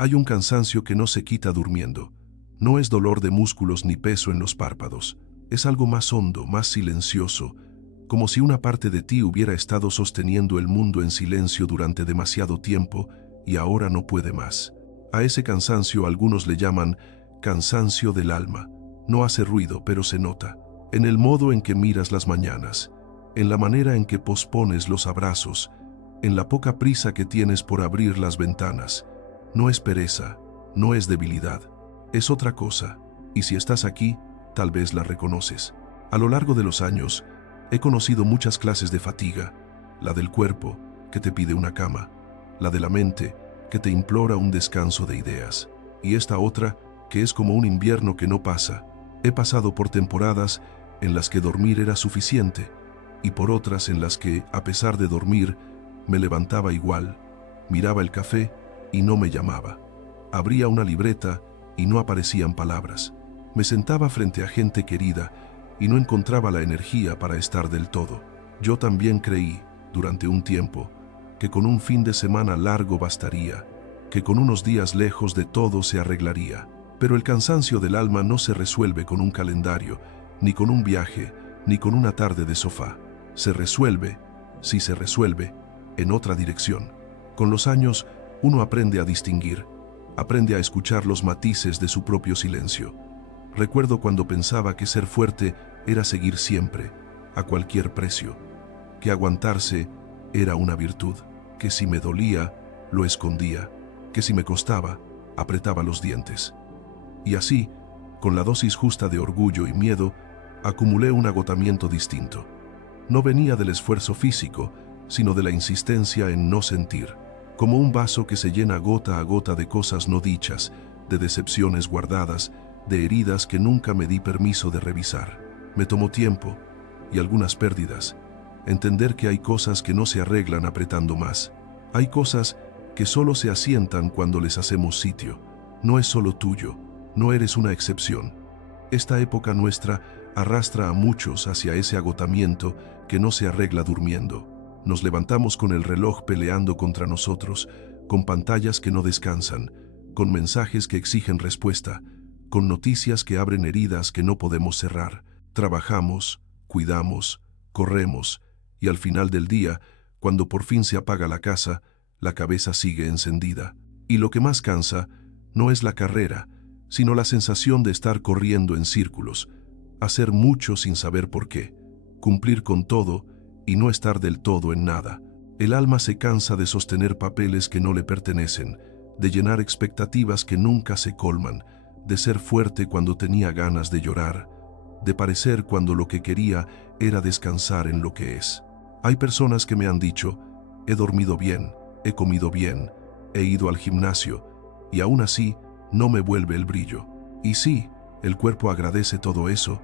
Hay un cansancio que no se quita durmiendo. No es dolor de músculos ni peso en los párpados. Es algo más hondo, más silencioso, como si una parte de ti hubiera estado sosteniendo el mundo en silencio durante demasiado tiempo y ahora no puede más. A ese cansancio algunos le llaman cansancio del alma. No hace ruido, pero se nota. En el modo en que miras las mañanas, en la manera en que pospones los abrazos, en la poca prisa que tienes por abrir las ventanas. No es pereza, no es debilidad, es otra cosa, y si estás aquí, tal vez la reconoces. A lo largo de los años, he conocido muchas clases de fatiga, la del cuerpo, que te pide una cama, la de la mente, que te implora un descanso de ideas, y esta otra, que es como un invierno que no pasa. He pasado por temporadas en las que dormir era suficiente, y por otras en las que, a pesar de dormir, me levantaba igual, miraba el café y no me llamaba. Abría una libreta y no aparecían palabras. Me sentaba frente a gente querida y no encontraba la energía para estar del todo. Yo también creí, durante un tiempo, que con un fin de semana largo bastaría, que con unos días lejos de todo se arreglaría. Pero el cansancio del alma no se resuelve con un calendario, ni con un viaje, ni con una tarde de sofá. Se resuelve, si se resuelve, en otra dirección. Con los años, uno aprende a distinguir, aprende a escuchar los matices de su propio silencio. Recuerdo cuando pensaba que ser fuerte era seguir siempre, a cualquier precio, que aguantarse era una virtud, que si me dolía, lo escondía, que si me costaba, apretaba los dientes. Y así, con la dosis justa de orgullo y miedo, acumulé un agotamiento distinto. No venía del esfuerzo físico, sino de la insistencia en no sentir, como un vaso que se llena gota a gota de cosas no dichas, de decepciones guardadas, de heridas que nunca me di permiso de revisar. Me tomó tiempo, y algunas pérdidas, entender que hay cosas que no se arreglan apretando más. Hay cosas que solo se asientan cuando les hacemos sitio. No es solo tuyo, no eres una excepción. Esta época nuestra arrastra a muchos hacia ese agotamiento que no se arregla durmiendo. Nos levantamos con el reloj peleando contra nosotros, con pantallas que no descansan, con mensajes que exigen respuesta, con noticias que abren heridas que no podemos cerrar. Trabajamos, cuidamos, corremos, y al final del día, cuando por fin se apaga la casa, la cabeza sigue encendida. Y lo que más cansa no es la carrera, sino la sensación de estar corriendo en círculos, hacer mucho sin saber por qué, cumplir con todo y no estar del todo en nada. El alma se cansa de sostener papeles que no le pertenecen, de llenar expectativas que nunca se colman, de ser fuerte cuando tenía ganas de llorar, de parecer cuando lo que quería era descansar en lo que es. Hay personas que me han dicho, he dormido bien, he comido bien, he ido al gimnasio, y aún así no me vuelve el brillo. Y sí, el cuerpo agradece todo eso,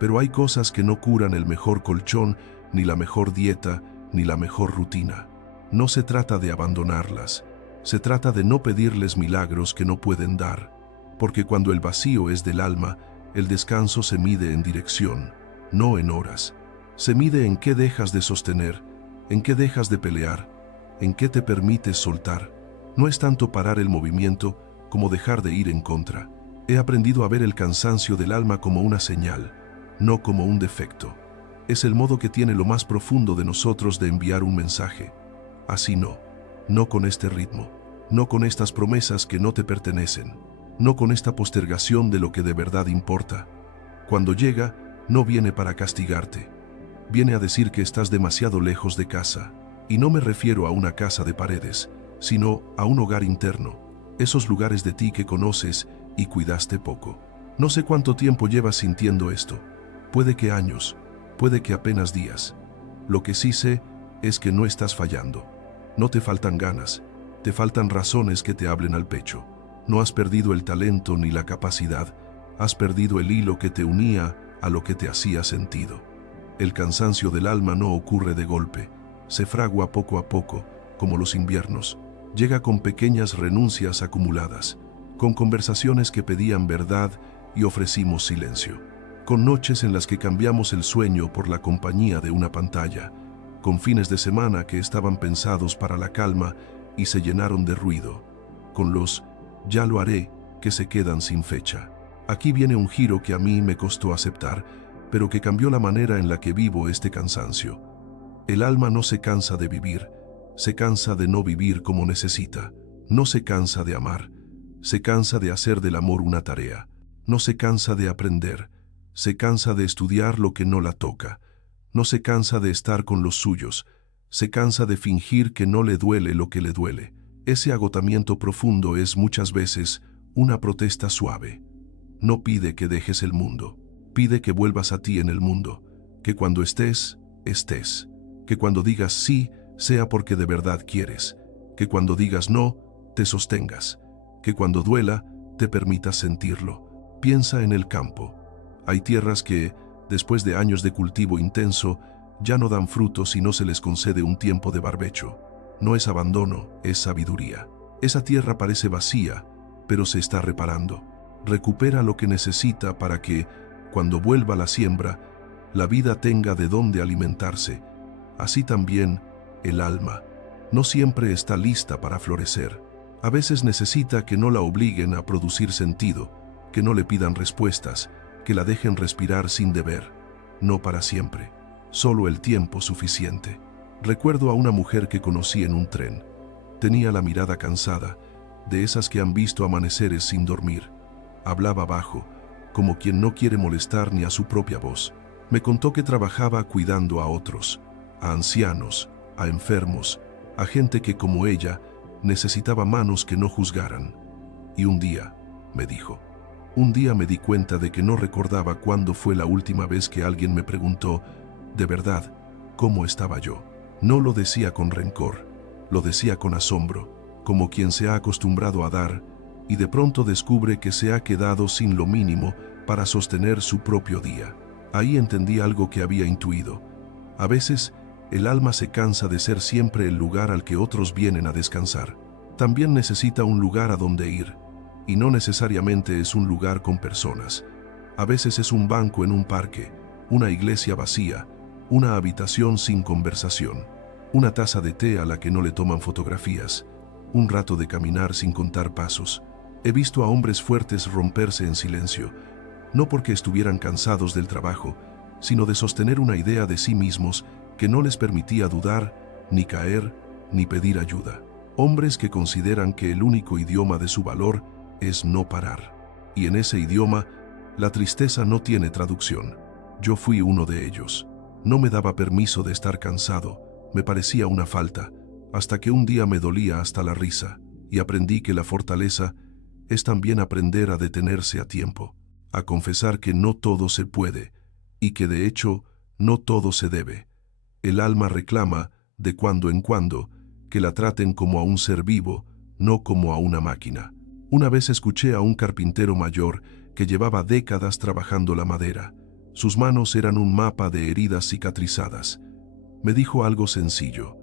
pero hay cosas que no curan el mejor colchón, ni la mejor dieta, ni la mejor rutina. No se trata de abandonarlas, se trata de no pedirles milagros que no pueden dar, porque cuando el vacío es del alma, el descanso se mide en dirección, no en horas. Se mide en qué dejas de sostener, en qué dejas de pelear, en qué te permites soltar. No es tanto parar el movimiento como dejar de ir en contra. He aprendido a ver el cansancio del alma como una señal, no como un defecto. Es el modo que tiene lo más profundo de nosotros de enviar un mensaje. Así no, no con este ritmo, no con estas promesas que no te pertenecen, no con esta postergación de lo que de verdad importa. Cuando llega, no viene para castigarte. Viene a decir que estás demasiado lejos de casa. Y no me refiero a una casa de paredes, sino a un hogar interno. Esos lugares de ti que conoces y cuidaste poco. No sé cuánto tiempo llevas sintiendo esto. Puede que años, puede que apenas días. Lo que sí sé es que no estás fallando. No te faltan ganas, te faltan razones que te hablen al pecho. No has perdido el talento ni la capacidad, has perdido el hilo que te unía a lo que te hacía sentido. El cansancio del alma no ocurre de golpe, se fragua poco a poco, como los inviernos. Llega con pequeñas renuncias acumuladas, con conversaciones que pedían verdad y ofrecimos silencio, con noches en las que cambiamos el sueño por la compañía de una pantalla, con fines de semana que estaban pensados para la calma y se llenaron de ruido, con los ya lo haré, que se quedan sin fecha. Aquí viene un giro que a mí me costó aceptar, pero que cambió la manera en la que vivo este cansancio. El alma no se cansa de vivir, se cansa de no vivir como necesita. No se cansa de amar, se cansa de hacer del amor una tarea. No se cansa de aprender, se cansa de estudiar lo que no la toca. No se cansa de estar con los suyos, se cansa de fingir que no le duele lo que le duele. Ese agotamiento profundo es muchas veces una protesta suave. No pide que dejes el mundo, pide que vuelvas a ti en el mundo, que cuando estés, estés, que cuando digas sí, sea porque de verdad quieres, que cuando digas no, te sostengas, que cuando duela, te permitas sentirlo. Piensa en el campo. Hay tierras que, después de años de cultivo intenso, ya no dan frutos si no se les concede un tiempo de barbecho. No es abandono, es sabiduría. Esa tierra parece vacía, pero se está reparando. Recupera lo que necesita para que, cuando vuelva la siembra, la vida tenga de dónde alimentarse. Así también, el alma no siempre está lista para florecer. A veces necesita que no la obliguen a producir sentido, que no le pidan respuestas, que la dejen respirar sin deber. No para siempre, solo el tiempo suficiente. Recuerdo a una mujer que conocí en un tren. Tenía la mirada cansada, de esas que han visto amaneceres sin dormir. Hablaba bajo, como quien no quiere molestar ni a su propia voz. Me contó que trabajaba cuidando a otros, a ancianos, a enfermos, a gente que, como ella, necesitaba manos que no juzgaran. Y un día, me dijo, un día me di cuenta de que no recordaba cuándo fue la última vez que alguien me preguntó, de verdad, cómo estaba yo. No lo decía con rencor, lo decía con asombro, como quien se ha acostumbrado a dar y de pronto descubre que se ha quedado sin lo mínimo para sostener su propio día. Ahí entendí algo que había intuido. A veces, el alma se cansa de ser siempre el lugar al que otros vienen a descansar. También necesita un lugar a donde ir, y no necesariamente es un lugar con personas. A veces es un banco en un parque, una iglesia vacía, una habitación sin conversación, una taza de té a la que no le toman fotografías, un rato de caminar sin contar pasos. He visto a hombres fuertes romperse en silencio, no porque estuvieran cansados del trabajo, sino de sostener una idea de sí mismos que no les permitía dudar, ni caer, ni pedir ayuda. Hombres que consideran que el único idioma de su valor es no parar. Y en ese idioma, la tristeza no tiene traducción. Yo fui uno de ellos. No me daba permiso de estar cansado, me parecía una falta, hasta que un día me dolía hasta la risa, y aprendí que la fortaleza es también aprender a detenerse a tiempo, a confesar que no todo se puede, y que de hecho no todo se debe. El alma reclama, de cuando en cuando, que la traten como a un ser vivo, no como a una máquina. Una vez escuché a un carpintero mayor que llevaba décadas trabajando la madera. Sus manos eran un mapa de heridas cicatrizadas. Me dijo algo sencillo.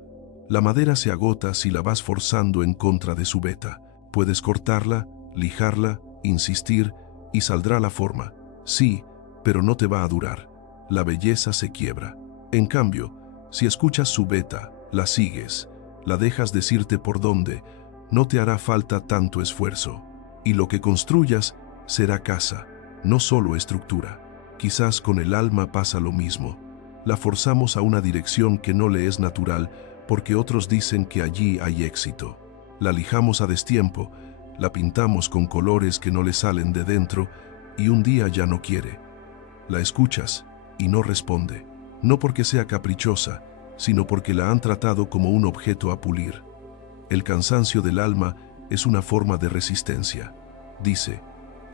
La madera se agota si la vas forzando en contra de su veta. Puedes cortarla, lijarla, insistir y saldrá la forma. Sí, pero no te va a durar. La belleza se quiebra. En cambio, si escuchas su veta, la sigues, la dejas decirte por dónde, no te hará falta tanto esfuerzo. Y lo que construyas será casa, no solo estructura. Quizás con el alma pasa lo mismo. La forzamos a una dirección que no le es natural porque otros dicen que allí hay éxito. La lijamos a destiempo, la pintamos con colores que no le salen de dentro y un día ya no quiere. La escuchas y no responde, no porque sea caprichosa, sino porque la han tratado como un objeto a pulir. El cansancio del alma es una forma de resistencia. Dice,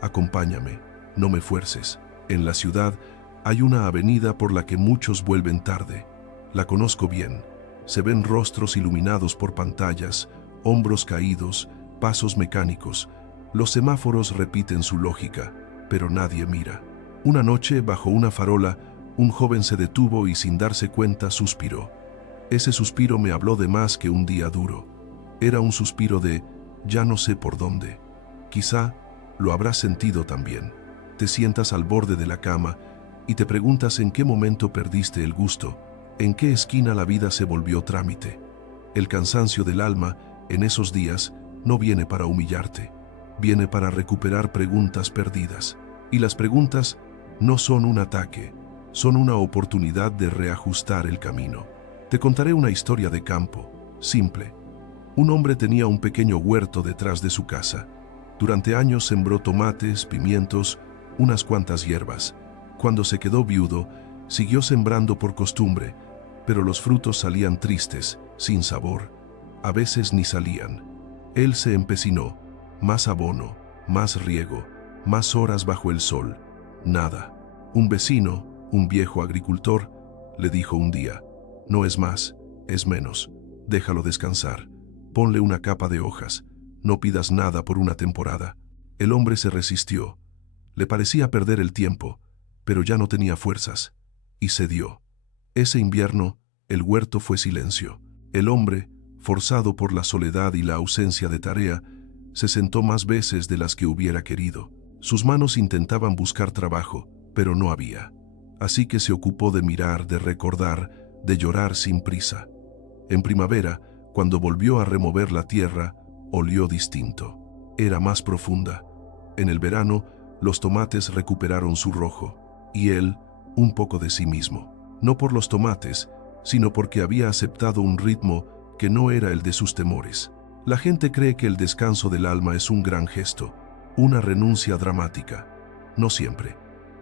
acompáñame, no me fuerces. En la ciudad hay una avenida por la que muchos vuelven tarde. La conozco bien. Se ven rostros iluminados por pantallas, hombros caídos, pasos mecánicos. Los semáforos repiten su lógica, pero nadie mira. Una noche, bajo una farola, un joven se detuvo y sin darse cuenta suspiró. Ese suspiro me habló de más que un día duro. Era un suspiro de ya no sé por dónde. Quizá lo habrás sentido también. Te sientas al borde de la cama y te preguntas en qué momento perdiste el gusto, en qué esquina la vida se volvió trámite. El cansancio del alma, en esos días, no viene para humillarte. viene para recuperar preguntas perdidas. Y las preguntas no son un ataque, son una oportunidad de reajustar el camino. Te contaré una historia de campo, simple. Un hombre tenía un pequeño huerto detrás de su casa. Durante años sembró tomates, pimientos, unas cuantas hierbas. Cuando se quedó viudo, siguió sembrando por costumbre, pero los frutos salían tristes, sin sabor. A veces ni salían. Él se empecinó, más abono, más riego, más horas bajo el sol. Nada. Un vecino, un viejo agricultor, le dijo un día: no es más, es menos. Déjalo descansar. Ponle una capa de hojas. No pidas nada por una temporada. El hombre se resistió. Le parecía perder el tiempo, pero ya no tenía fuerzas, y cedió. Ese invierno, el huerto fue silencio. El hombre, forzado por la soledad y la ausencia de tarea, se sentó más veces de las que hubiera querido. Sus manos intentaban buscar trabajo, pero no había. Así que se ocupó de mirar, de recordar, de llorar sin prisa. En primavera, cuando volvió a remover la tierra, olió distinto. Era más profunda. En el verano, los tomates recuperaron su rojo, y él, un poco de sí mismo. No por los tomates, sino porque había aceptado un ritmo que no era el de sus temores. La gente cree que el descanso del alma es un gran gesto, una renuncia dramática. No siempre.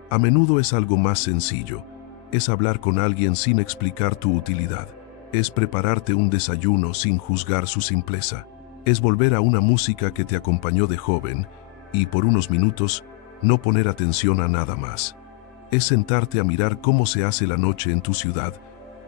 A menudo es algo más sencillo. Es hablar con alguien sin explicar tu utilidad. Es prepararte un desayuno sin juzgar su simpleza. Es volver a una música que te acompañó de joven y, por unos minutos, no poner atención a nada más. Es sentarte a mirar cómo se hace la noche en tu ciudad,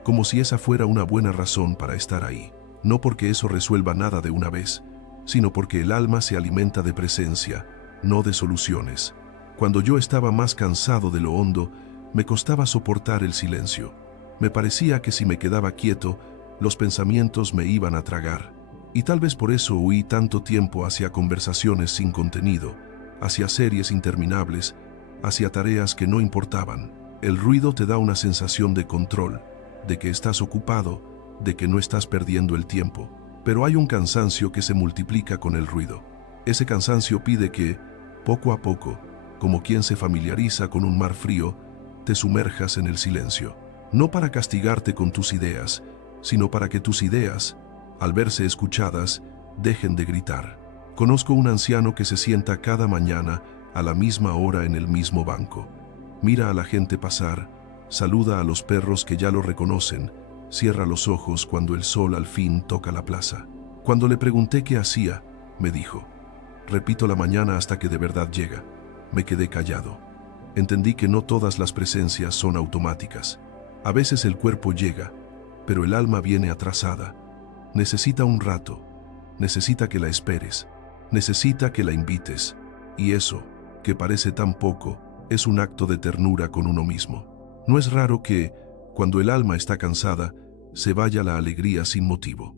como si esa fuera una buena razón para estar ahí. No porque eso resuelva nada de una vez, sino porque el alma se alimenta de presencia, no de soluciones. Cuando yo estaba más cansado de lo hondo, me costaba soportar el silencio. Me parecía que si me quedaba quieto, los pensamientos me iban a tragar. Y tal vez por eso huí tanto tiempo hacia conversaciones sin contenido, hacia series interminables, hacia tareas que no importaban. El ruido te da una sensación de control, de que estás ocupado, de que no estás perdiendo el tiempo. Pero hay un cansancio que se multiplica con el ruido. Ese cansancio pide que, poco a poco, como quien se familiariza con un mar frío, te sumerjas en el silencio. No para castigarte con tus ideas, sino para que tus ideas, al verse escuchadas, dejen de gritar. Conozco un anciano que se sienta cada mañana a la misma hora en el mismo banco. Mira a la gente pasar, saluda a los perros que ya lo reconocen, cierra los ojos cuando el sol al fin toca la plaza. Cuando le pregunté qué hacía, me dijo: repito la mañana hasta que de verdad llega. Me quedé callado. Entendí que no todas las presencias son automáticas. A veces el cuerpo llega, pero el alma viene atrasada. Necesita un rato, necesita que la esperes, necesita que la invites. Y eso, que parece tan poco, es un acto de ternura con uno mismo. No es raro que, cuando el alma está cansada, se vaya la alegría sin motivo.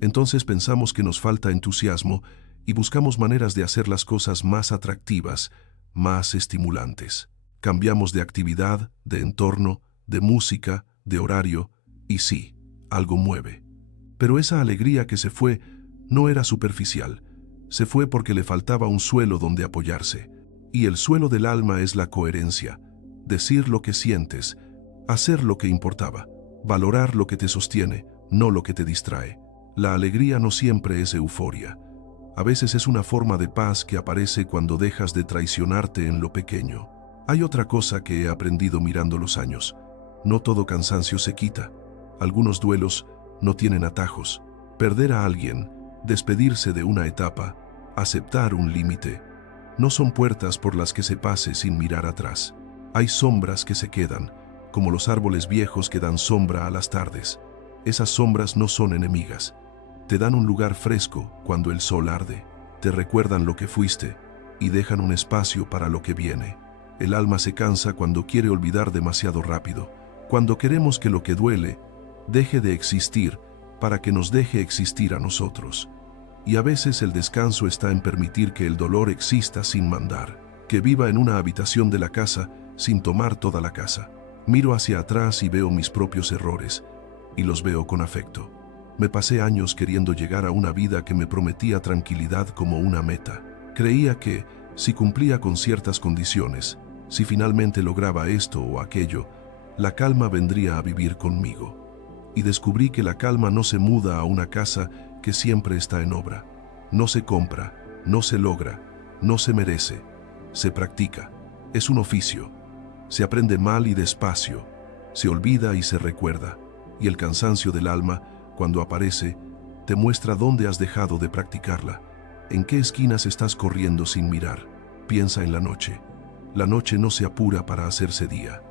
Entonces pensamos que nos falta entusiasmo y buscamos maneras de hacer las cosas más atractivas, más estimulantes. Cambiamos de actividad, de entorno, de música, de horario, y sí, algo mueve. Pero esa alegría que se fue no era superficial. Se fue porque le faltaba un suelo donde apoyarse. Y el suelo del alma es la coherencia. Decir lo que sientes, hacer lo que importaba, valorar lo que te sostiene, no lo que te distrae. La alegría no siempre es euforia. A veces es una forma de paz que aparece cuando dejas de traicionarte en lo pequeño. Hay otra cosa que he aprendido mirando los años. No todo cansancio se quita. Algunos duelos no tienen atajos. Perder a alguien, despedirse de una etapa, aceptar un límite, no son puertas por las que se pase sin mirar atrás. Hay sombras que se quedan, como los árboles viejos que dan sombra a las tardes. Esas sombras no son enemigas. Te dan un lugar fresco cuando el sol arde. Te recuerdan lo que fuiste y dejan un espacio para lo que viene. El alma se cansa cuando quiere olvidar demasiado rápido, cuando queremos que lo que duele deje de existir para que nos deje existir a nosotros. Y a veces el descanso está en permitir que el dolor exista sin mandar, que viva en una habitación de la casa sin tomar toda la casa. Miro hacia atrás y veo mis propios errores, y los veo con afecto. Me pasé años queriendo llegar a una vida que me prometía tranquilidad como una meta. Creía que, si cumplía con ciertas condiciones, si finalmente lograba esto o aquello, la calma vendría a vivir conmigo. Y descubrí que la calma no se muda a una casa que siempre está en obra. No se compra, no se logra, no se merece, se practica. Es un oficio. Se aprende mal y despacio, se olvida y se recuerda. Y el cansancio del alma, cuando aparece, te muestra dónde has dejado de practicarla, en qué esquinas estás corriendo sin mirar. Piensa en la noche. La noche no se apura para hacerse día.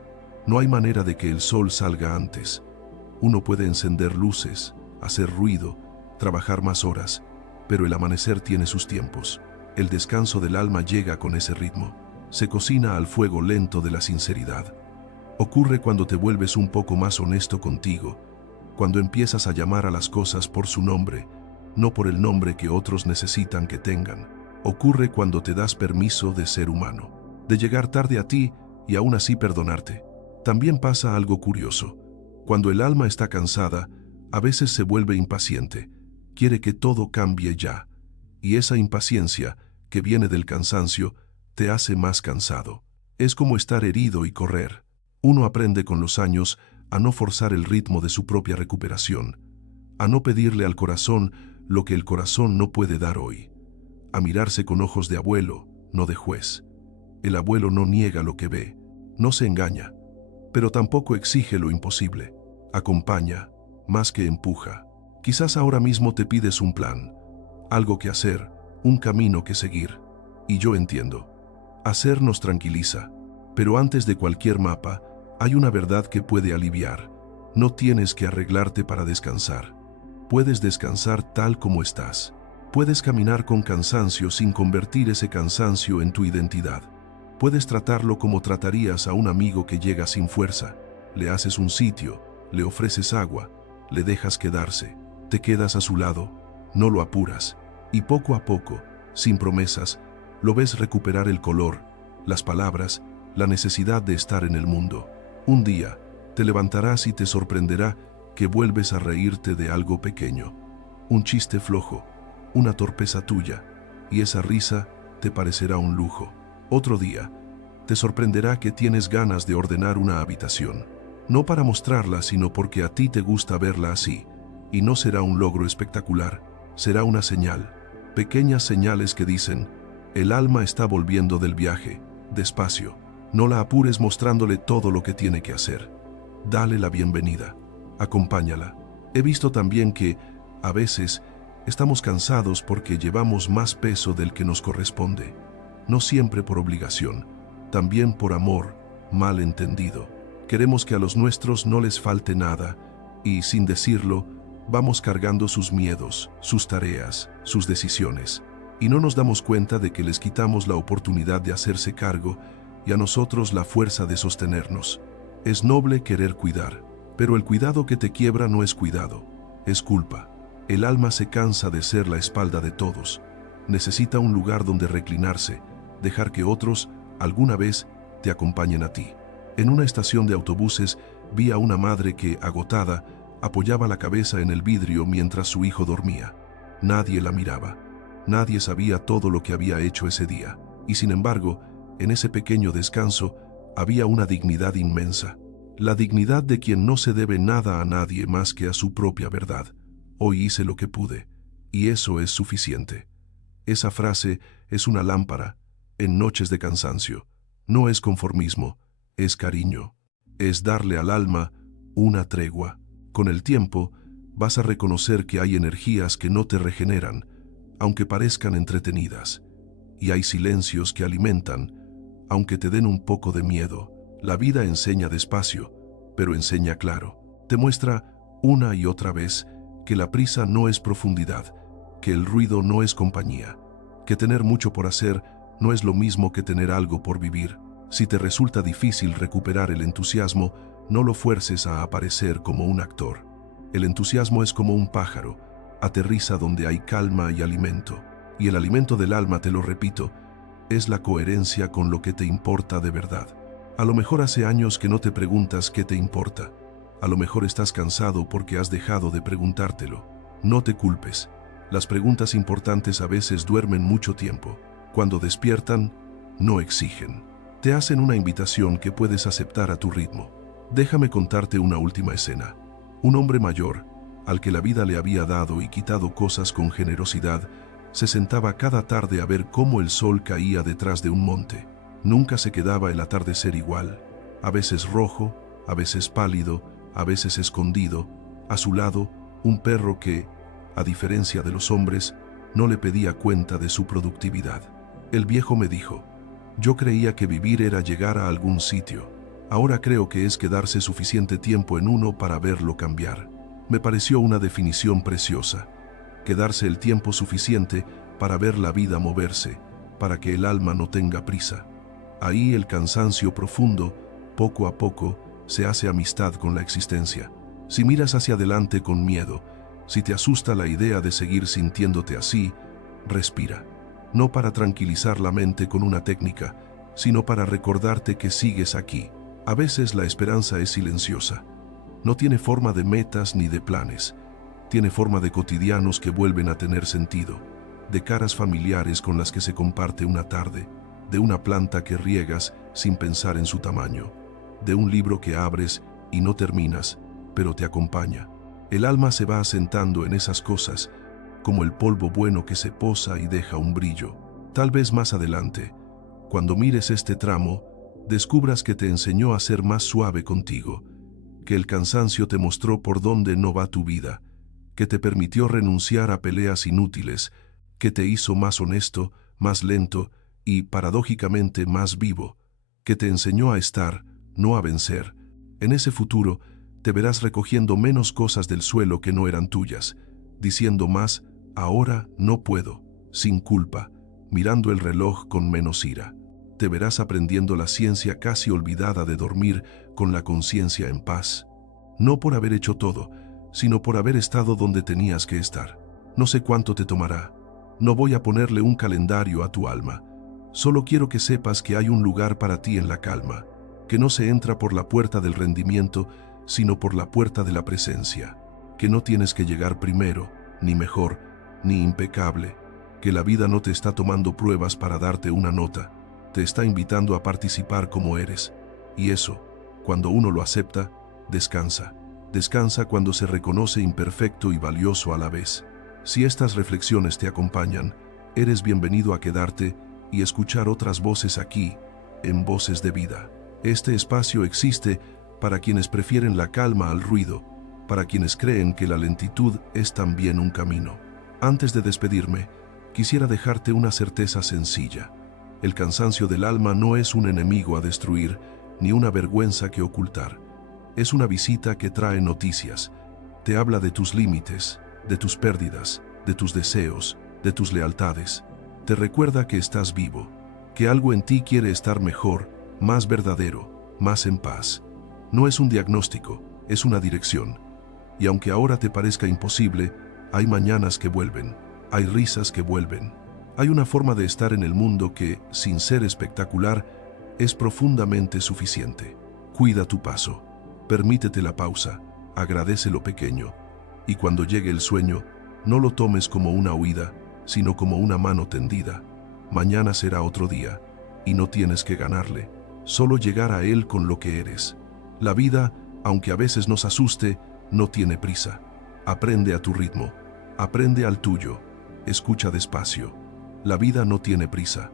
No hay manera de que el sol salga antes. Uno puede encender luces, hacer ruido, trabajar más horas, pero el amanecer tiene sus tiempos. El descanso del alma llega con ese ritmo. Se cocina al fuego lento de la sinceridad. Ocurre cuando te vuelves un poco más honesto contigo, cuando empiezas a llamar a las cosas por su nombre, no por el nombre que otros necesitan que tengan. Ocurre cuando te das permiso de ser humano, de llegar tarde a ti y aún así perdonarte. También pasa algo curioso. Cuando el alma está cansada, a veces se vuelve impaciente, quiere que todo cambie ya, y esa impaciencia, que viene del cansancio, te hace más cansado. Es como estar herido y correr. Uno aprende con los años a no forzar el ritmo de su propia recuperación, a no pedirle al corazón lo que el corazón no puede dar hoy, a mirarse con ojos de abuelo, no de juez. El abuelo no niega lo que ve, no se engaña, pero tampoco exige lo imposible. Acompaña, más que empuja. Quizás ahora mismo te pides un plan, algo que hacer, un camino que seguir. Y yo entiendo. Hacer nos tranquiliza, pero antes de cualquier mapa, hay una verdad que puede aliviar. No tienes que arreglarte para descansar. Puedes descansar tal como estás. Puedes caminar con cansancio sin convertir ese cansancio en tu identidad. Puedes tratarlo como tratarías a un amigo que llega sin fuerza. Le haces un sitio, le ofreces agua, le dejas quedarse, te quedas a su lado, no lo apuras, y poco a poco, sin promesas, lo ves recuperar el color, las palabras, la necesidad de estar en el mundo. Un día, te levantarás y te sorprenderá que vuelves a reírte de algo pequeño, un chiste flojo, una torpeza tuya, y esa risa te parecerá un lujo. Otro día, te sorprenderá que tienes ganas de ordenar una habitación, no para mostrarla, sino porque a ti te gusta verla así, y no será un logro espectacular, será una señal, pequeñas señales que dicen, el alma está volviendo del viaje, despacio. No la apures mostrándole todo lo que tiene que hacer. Dale la bienvenida. Acompáñala. He visto también que, a veces, estamos cansados porque llevamos más peso del que nos corresponde. No siempre por obligación, también por amor, mal entendido. Queremos que a los nuestros no les falte nada, y, sin decirlo, vamos cargando sus miedos, sus tareas, sus decisiones. Y no nos damos cuenta de que les quitamos la oportunidad de hacerse cargo y a nosotros la fuerza de sostenernos. Es noble querer cuidar, pero el cuidado que te quiebra no es cuidado, es culpa. El alma se cansa de ser la espalda de todos. Necesita un lugar donde reclinarse, dejar que otros, alguna vez, te acompañen a ti. En una estación de autobuses vi a una madre que, agotada, apoyaba la cabeza en el vidrio mientras su hijo dormía. Nadie la miraba. Nadie sabía todo lo que había hecho ese día. Y sin embargo, en ese pequeño descanso había una dignidad inmensa. La dignidad de quien no se debe nada a nadie más que a su propia verdad. Hoy hice lo que pude, y eso es suficiente. Esa frase es una lámpara en noches de cansancio. No es conformismo, es cariño. Es darle al alma una tregua. Con el tiempo, vas a reconocer que hay energías que no te regeneran, aunque parezcan entretenidas. Y hay silencios que alimentan, aunque te den un poco de miedo. La vida enseña despacio, pero enseña claro. Te muestra una y otra vez que la prisa no es profundidad, que el ruido no es compañía, que tener mucho por hacer no es lo mismo que tener algo por vivir. Si te resulta difícil recuperar el entusiasmo, no lo fuerces a aparecer como un actor. El entusiasmo es como un pájaro, aterriza donde hay calma y alimento. Y el alimento del alma, te lo repito, es la coherencia con lo que te importa de verdad. A lo mejor hace años que no te preguntas qué te importa. A lo mejor estás cansado porque has dejado de preguntártelo. No te culpes. Las preguntas importantes a veces duermen mucho tiempo. Cuando despiertan, no exigen. Te hacen una invitación que puedes aceptar a tu ritmo. Déjame contarte una última escena. Un hombre mayor, al que la vida le había dado y quitado cosas con generosidad, se sentaba cada tarde a ver cómo el sol caía detrás de un monte. Nunca se quedaba el atardecer igual, a veces rojo, a veces pálido, a veces escondido. A su lado, un perro que, a diferencia de los hombres, no le pedía cuenta de su productividad. El viejo me dijo: yo creía que vivir era llegar a algún sitio. Ahora creo que es quedarse suficiente tiempo en uno para verlo cambiar. Me pareció una definición preciosa. Quedarse el tiempo suficiente para ver la vida moverse, para que el alma no tenga prisa. Ahí el cansancio profundo, poco a poco, se hace amistad con la existencia. Si miras hacia adelante con miedo, si te asusta la idea de seguir sintiéndote así, respira. No para tranquilizar la mente con una técnica, sino para recordarte que sigues aquí. A veces la esperanza es silenciosa. No tiene forma de metas ni de planes. Tiene forma de cotidianos que vuelven a tener sentido, de caras familiares con las que se comparte una tarde, de una planta que riegas sin pensar en su tamaño, de un libro que abres y no terminas, pero te acompaña. El alma se va asentando en esas cosas, como el polvo bueno que se posa y deja un brillo. Tal vez más adelante, cuando mires este tramo, descubras que te enseñó a ser más suave contigo, que el cansancio te mostró por dónde no va tu vida, que te permitió renunciar a peleas inútiles, que te hizo más honesto, más lento y, paradójicamente, más vivo, que te enseñó a estar, no a vencer. En ese futuro, te verás recogiendo menos cosas del suelo que no eran tuyas, diciendo más: ahora no puedo, sin culpa, mirando el reloj con menos ira. Te verás aprendiendo la ciencia casi olvidada de dormir con la conciencia en paz. No por haber hecho todo, sino por haber estado donde tenías que estar. No sé cuánto te tomará. No voy a ponerle un calendario a tu alma. Solo quiero que sepas que hay un lugar para ti en la calma, que no se entra por la puerta del rendimiento, sino por la puerta de la presencia, que no tienes que llegar primero, ni mejor, ni impecable, que la vida no te está tomando pruebas para darte una nota, te está invitando a participar como eres, y eso, cuando uno lo acepta, descansa. Descansa cuando se reconoce imperfecto y valioso a la vez. Si estas reflexiones te acompañan, eres bienvenido a quedarte y escuchar otras voces aquí, en Voces de Vida. Este espacio existe para quienes prefieren la calma al ruido, para quienes creen que la lentitud es también un camino. Antes de despedirme, quisiera dejarte una certeza sencilla. El cansancio del alma no es un enemigo a destruir, ni una vergüenza que ocultar. Es una visita que trae noticias. Te habla de tus límites, de tus pérdidas, de tus deseos, de tus lealtades. Te recuerda que estás vivo, que algo en ti quiere estar mejor, más verdadero, más en paz. No es un diagnóstico, es una dirección. Y aunque ahora te parezca imposible, hay mañanas que vuelven, hay risas que vuelven. Hay una forma de estar en el mundo que, sin ser espectacular, es profundamente suficiente. Cuida tu paso, permítete la pausa, agradece lo pequeño, y cuando llegue el sueño, no lo tomes como una huida, sino como una mano tendida. Mañana será otro día, y no tienes que ganarle, solo llegar a él con lo que eres. La vida, aunque a veces nos asuste, no tiene prisa. Aprende a tu ritmo, aprende al tuyo, escucha despacio. La vida no tiene prisa.